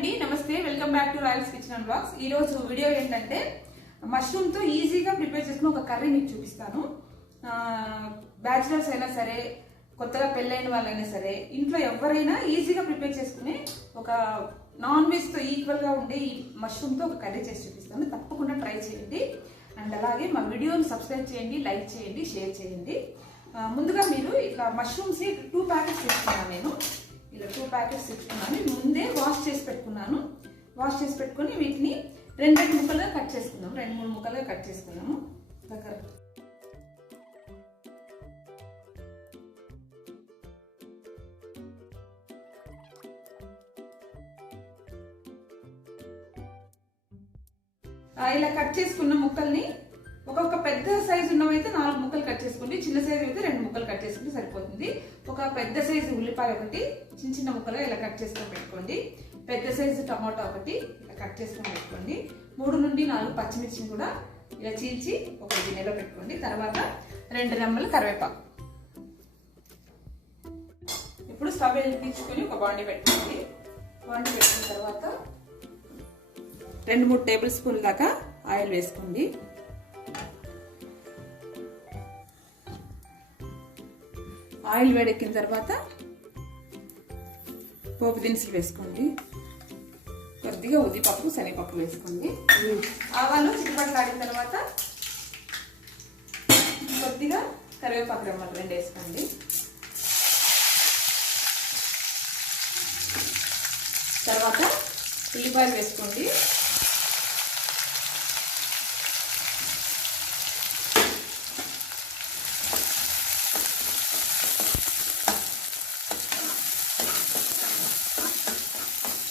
అండి నమస్తే welcome back to royals kitchen and blogs. ఈ రోజు వీడియో ఏంటంటే మష్రూమ్తో ఈజీగా ప్రిపేర్ చేసుకుని ఒక కర్రీ మీకు చూపిస్తాను. బ్యాచిలర్స్ అయినా సరే కొత్తగా పెళ్ళైన వాళ్ళైనా సరే ఇంట్లో ఎవరైనా ఈజీగా ప్రిపేర్ చేసుకునే ఒక నాన్ వెజ్తో ఈక్వల్గా ఉండే ఈ మష్రూమ్తో ఒక కర్రీ చేసి చూపిస్తాను. తప్పకుండా ట్రై చేయండి. అండ్ అలాగే మా వీడియోని సబ్స్క్రైబ్ చేయండి లైక్ చేయండి షేర్ చేయండి. ముందుగా మీరు ఇట్లా మష్రూమ్స్ టూ ప్యాకెట్స్ తీసుకున్నాను నేను. ఇలా టూ ప్యాకెట్స్ తెచ్చుకున్నాను. ముందే వాష్ చేసి పెట్టుకున్నాను. వాష్ చేసి పెట్టుకుని వీటిని రెండు రెండు ముక్కలుగా కట్ చేసుకుందాం. రెండు మూడు ముక్కలుగా కట్ చేసుకున్నాము దగ్గర. ఇలా కట్ చేసుకున్న ముక్కల్ని ఒక్కొక్క పెద్ద సైజు ఉన్నవైతే నాలుగు ముక్కలు కట్ చేసుకోండి చిన్న సైజు అయితే రెండు ముక్కలు కట్ చేసుకుంటే సరిపోతుంది. ఒక పెద్ద సైజు ఉల్లిపాయ ఒకటి చిన్న చిన్న ముక్కలుగా ఇలా కట్ చేసుకొని పెట్టుకోండి. పెద్ద సైజు టమాటా ఒకటి ఇలా కట్ చేసుకొని పెట్టుకోండి. మూడు నుండి నాలుగు పచ్చిమిర్చిని కూడా ఇలా చీల్చి ఒక గిన్నెలో పెట్టుకోండి. తర్వాత రెండు రెమ్మలు కరివేపాకు. ఇప్పుడు స్టవ్ వెలిపించుకొని ఒక బాండి పెట్టుకోండి. బాండి పెట్టిన తర్వాత రెండు మూడు టేబుల్ స్పూన్ దాకా ఆయిల్ వేసుకోండి. ఆయిల్ వేడెక్కిన తర్వాత పోపు దినుసులు వేసుకోండి. కొద్దిగా ఉద్దిపప్పు శనగపప్పు వేసుకోండి. ఆవాలు చిట్టుపట్లాడిన తర్వాత కొద్దిగా కరివేపాకు రెమ్మలు రెండు వేసుకోండి. తర్వాత ఉల్లిపాయలు వేసుకోండి.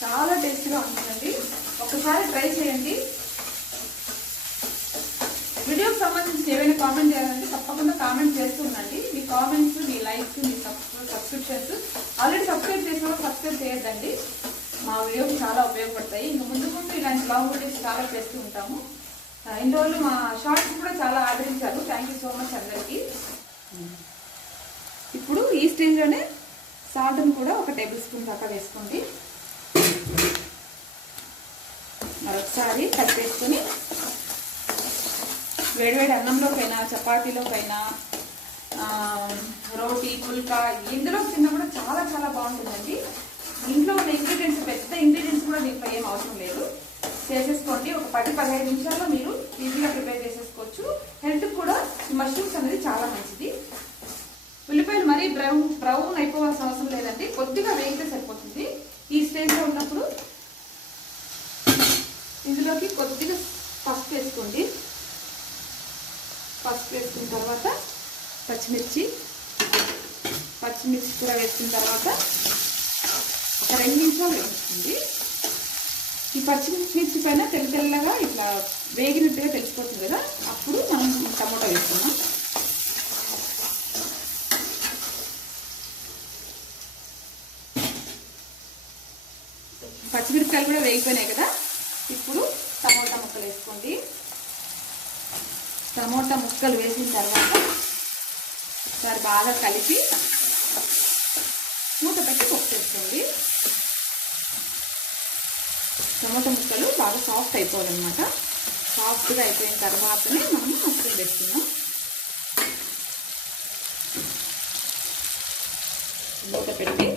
చాలా టేస్టీగా ఉంటుందండి. ఒకసారి ట్రై చేయండి. వీడియోకి సంబంధించి ఏమైనా కామెంట్ చేయాలంటే తప్పకుండా కామెంట్ చేస్తూ మీ కామెంట్స్ మీ లైక్స్ మీ సబ్స్క్రిప్షన్స్ ఆల్రెడీ సబ్స్క్రైబ్ చేసిన వాళ్ళు సబ్స్క్రైబ్ చేయొద్దండి. మా వీడియోకి చాలా ఉపయోగపడతాయి. ఇంక ముందు ముందు ఇలాంటి లాంగ్ వీడియోస్ చాలా చేస్తూ ఉంటాము. ఇన్ని రోజులు మా షార్ట్స్ కూడా చాలా ఆదరించారు. థ్యాంక్ యూ సో మచ్ అందరికీ. ఇప్పుడు ఈ స్టేజ్లోనే సాల్ట్ని కూడా ఒక టేబుల్ స్పూన్ దాకా వేసుకోండి. మరొకసారి కలిపేసుకొని వేడివేడి అన్నంలోకైనా చపాతీలోకైనా రోటీ పుల్కా ఇందులో తిన్నా కూడా చాలా చాలా బాగుంటుందండి. ఇంట్లో ఉన్న ఇంగ్రీడియంట్స్ పెద్ద ఇంగ్రీడియంట్స్ కూడా దీంట్లో ఏం అవసరం లేదు. చేసేసుకోండి. ఒక పది పదిహేను నిమిషాల్లో మీరు ఈజీగా ప్రిపేర్ చేసేసుకోవచ్చు. హెల్త్ కూడా మష్రూమ్స్ అనేది చాలా మంచిది. ఉల్లిపాయలు మరీ బ్రౌన్ బ్రౌన్ అయిపోవాల్సిన అవసరం లేదండి. కొద్దిగా వేగితే సరిపోతుంది. ఈ స్టేజ్లో ఉన్నప్పుడు కొద్దిగా పసుపు వేసుకోండి. పసుపు వేసుకున్న తర్వాత పచ్చిమిర్చి పచ్చిమిర్చి కూడా వేసుకున్న తర్వాత ఒక రెండు నిమిషాలు వేస్తుంది ఈ పచ్చిమిర్చి పైన తెల్ల తెల్లగా ఇట్లా వేగినట్టుగా తెలిసిపోతుంది కదా అప్పుడు మనం టమోటా వేసుకున్నాం పచ్చిమిరపకాయలు కూడా వేగిపోయినాయి కదా ముక్కలు వేసుకోండి టమోటా ముక్కలు వేసిన తర్వాత ఒకసారి బాగా కలిపి మూత పెట్టి కుక్ చేసుకోండి. టమోటా ముక్కలు బాగా సాఫ్ట్ అయిపోవాలన్నమాట. సాఫ్ట్గా అయిపోయిన తర్వాతనే మనం ముక్కలు పెట్టుకున్నాం మూత పెట్టి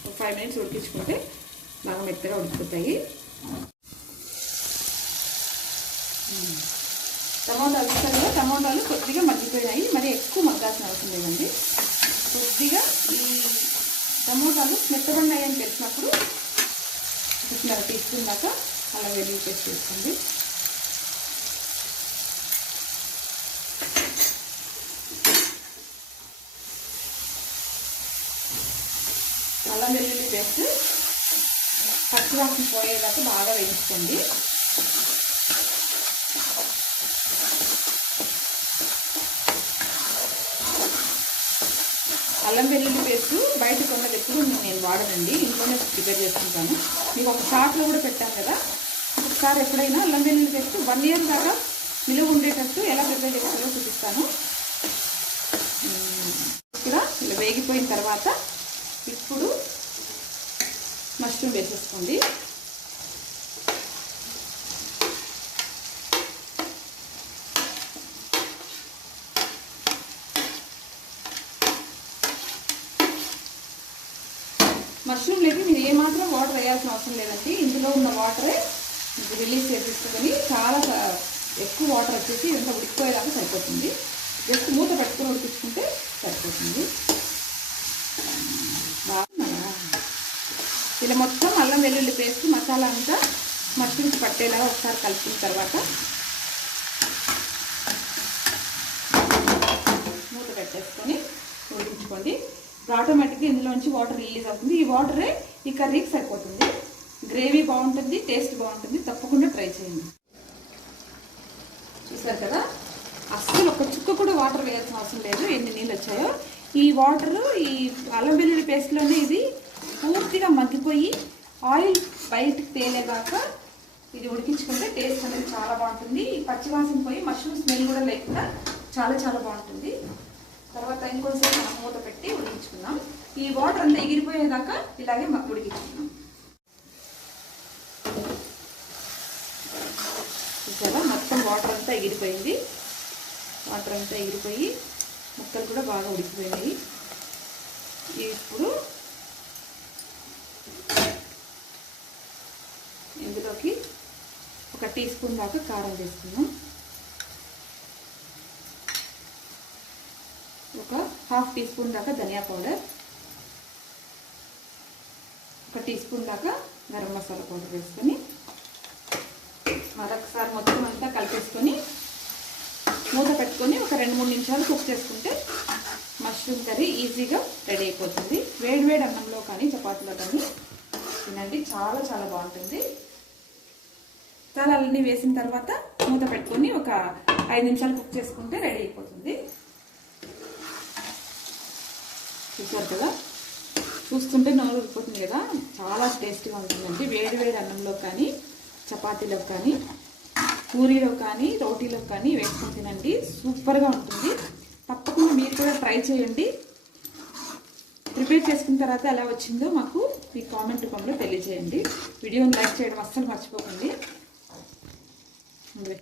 ఒక ఫైవ్ మినిట్స్ ఉడికించుకుంటే బాగా మెత్తగా ఉడికిపోతాయి టమోటాలు ఇస్తారు కదా టమోటాలు కొద్దిగా మగ్గిపోయినాయి. మరి ఎక్కువ మగ్గాల్సిన అవసరం లేదండి. కొద్దిగా ఈ టమోటాలు మెత్తబడినాయని అని తెలిసినప్పుడు చిన్న టీ దాకా అలా వెల్లుల్లి పేస్ట్ వేసుకోండి. అల్లం వెల్లుల్లి పేస్ట్ పచ్చివాసన పోయేదాకా బాగా వేయించుకోండి. అల్లం వెల్లుల్లి పేస్ట్ బయట కొన్నది ఎప్పుడు నేను వాడనండి. ఇంట్లోనే ప్రిపేర్ చేసుకుంటాను. మీకు ఒక షార్ట్లో కూడా పెట్టాను కదా. ఒకసారి ఎప్పుడైనా అల్లం వెల్లుల్లి పేస్ట్ వన్ ఇయర్ దాకా నిలువ ఉండేటట్టు ఎలా ప్రిపేర్ చేసుకోవాలో చూపిస్తాను. ఇక్కడ ఇలా వేగిపోయిన తర్వాత ఇప్పుడు మష్రూమ్ వేసేసుకోండి. వాటర్ వేయాల్సిన అవసరం లేదండి. ఇందులో ఉన్న వాటరే ఇది రిలీజ్ చేసేసుకొని చాలా ఎక్కువ వాటర్ వచ్చేసి ఎంత ఉడికిపోయేదాకా సరిపోతుంది. జస్ట్ మూత పెట్టుకుని ఉడికించుకుంటే సరిపోతుంది. బాగున్నాయా? ఇలా మొత్తం అల్లం వెల్లుల్లి పేస్ట్ మసాలా అంతా మష్రూమ్స్ పట్టేలాగా ఒకసారి కలిపిన తర్వాత ఆటోమేటిక్గా ఇందులోంచి వాటర్ రిలీజ్ అవుతుంది. ఈ వాటరే ఈ కర్రీకి సరిపోతుంది. గ్రేవీ బాగుంటుంది టేస్ట్ బాగుంటుంది. తప్పకుండా ట్రై చేయండి. చూసారు కదా? అస్సలు ఒక చుక్క కూడా వాటర్ వేయాల్సిన అవసరం లేదు. ఎన్ని నీళ్ళు వచ్చాయో. ఈ వాటర్ ఈ అల్లం వెల్లుల్లి పేస్ట్లోనే ఇది పూర్తిగా మగ్గిపోయి ఆయిల్ బయటకు తేలేదాకా ఇది ఉడికించుకుంటే టేస్ట్ అనేది చాలా బాగుంటుంది. ఈ పచ్చివాసన పోయి మష్రూమ్ స్మెల్ కూడా లేకుండా చాలా చాలా బాగుంటుంది. తర్వాత ఇంకోసేపు మనం మూత పెట్టి ఉడికించుకుందాం. ఈ వాటర్ అంతా ఎగిరిపోయేదాకా ఇలాగే మాకు ఉడికించుకుందాం. చూసారా? మొత్తం వాటర్ అంతా ఎగిరిపోయింది. వాటర్ అంతా ఎగిరిపోయి ముక్కలు కూడా బాగా ఉడికిపోయినాయి. ఇప్పుడు ఇందులోకి ఒక టీ స్పూన్ దాకా కారం వేసుకుందాం. ఒక హాఫ్ టీ స్పూన్ దాకా ధనియా పౌడర్ ఒక టీ స్పూన్ దాకా గరం మసాలా పౌడర్ వేసుకొని మరొకసారి మొత్తం అంతా కలిపేసుకొని మూత పెట్టుకొని ఒక రెండు మూడు నిమిషాలు కుక్ చేసుకుంటే మష్రూమ్ కర్రీ ఈజీగా రెడీ అయిపోతుంది. వేడి వేడి అన్నంలో కానీ చపాతీలో కానీ తినండి. చాలా చాలా బాగుంటుంది. మసాలాలన్నీ వేసిన తర్వాత మూత పెట్టుకొని ఒక ఐదు నిమిషాలు కుక్ చేసుకుంటే రెడీ అయిపోతుంది. చూసారు కదా? చూస్తుంటే నోరు ఊరిపోతుంది కదా? చాలా టేస్టీగా ఉంటుందండి. వేడి వేడి అన్నంలో కానీ చపాతీలో కానీ పూరీలో కానీ రోటీలో కానీ వేసుకొని తినండి. సూపర్గా ఉంటుంది. తప్పకుండా మీరు కూడా ట్రై చేయండి. ప్రిపేర్ చేసుకున్న తర్వాత ఎలా వచ్చిందో మాకు మీ కామెంట్ రూపంలో తెలియజేయండి. వీడియోని లైక్ చేయడం అస్సలు మర్చిపోకండి.